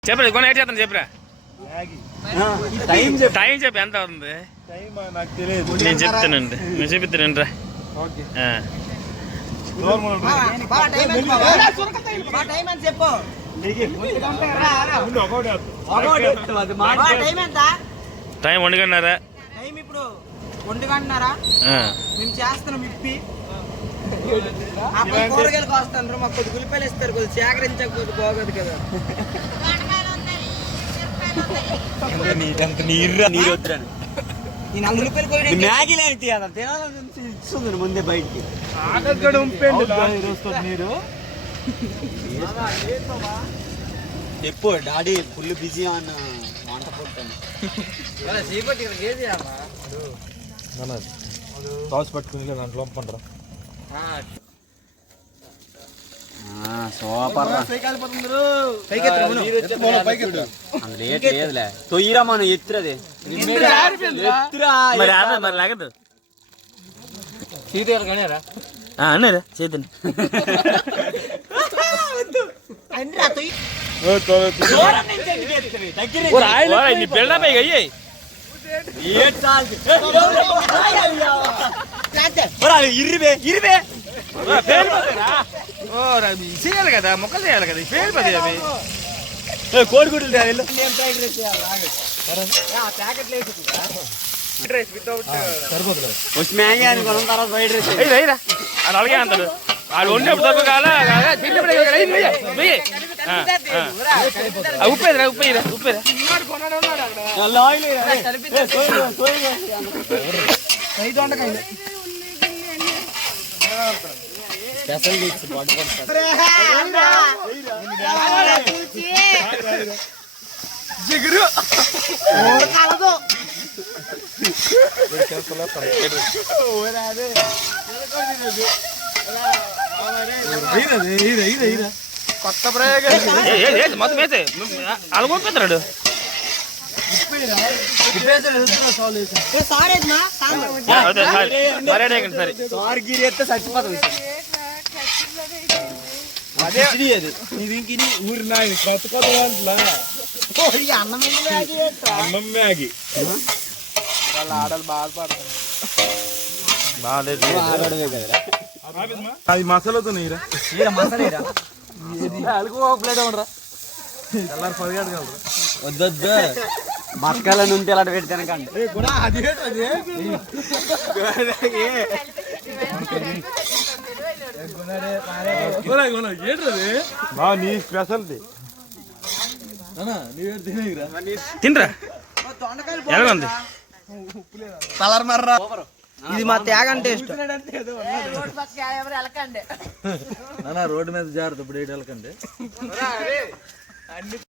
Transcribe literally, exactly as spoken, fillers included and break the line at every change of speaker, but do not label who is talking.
చెప్పరా కొన ఎయిట్ చేస్తాను చెప్పరా టైం చెప్పి ఎంత అవుతుంది నేను చెప్తానండి నేను చెప్తానండి రా టైం వండుకున్నారా
ఇప్పుడు వండుకుంటున్నారా మేము చేస్తున్నాం ఇప్పి కూరగాయలకు వస్తాను మాకు కొద్ది గులిపాయలు ఇస్తారు కొద్ది సేకరించకపోతే బాగోదు కదా
నీరు నీరు వద్దురాను
నేను ఆ గులిపాయలు పోయి
మ్యాగీలు ఏంటి అలా తినాలని ఇస్తుంది ముందే బయటికి
నీరు
ఎప్పుడు డాడీ ఫుల్ బిజీ అన్న వంట పుట్టాను
సాస్ పట్టుకుని దాంట్లో పంపరా
సూపర్ లేదులే తొయ్యిరా మనం ఎత్తురది
మరి మరి లాగదు
సీతలు కనేరా
అన్నారా చేద్దాం బిల్డప్ అయ్యి
ఇరివే ఇరివే
చేయాలి కదా మొక్కలు చేయాలి కదా పేరు పది అవి
కోడిగుడ్లు మ్యాగీ అనుకున్నాం తర్వాత వైట్ రైస్
అది అలాగే అంటాడు వాళ్ళు వండేప్పుడు తప్పు కాలా ఉప్పేదిరా ఉప్పేదిరా ఉప్పేరా
జిగురు
కొత్త ప్రయోగం మొత్తం వేసే అలా పంపిస్తున్నాడు సరే
సార్గిరి ఎత్తే చచ్చిపోతుంది
ఊరి నాయన కొత్త కొత్త దాంట్లో అన్నం మ్యాగీ వాళ్ళ ఆడలు బాధపడతారు అది మసాలాతో నీరా ప్లేట్ ఉండరా తెల్లారి పదిహేడు కలరా
వద్దొద్దు మక్కల నుండి ఎలా పెడితేనే కండి
బా నీ స్పెషల్ది
తినరా ఎలా ఉంది
కలర్ మర్రా ఇది మా త్యాగం టేస్ట్
రోడ్డు మీద జాగ్రత్త ఇప్పుడు వెళ్ళకండి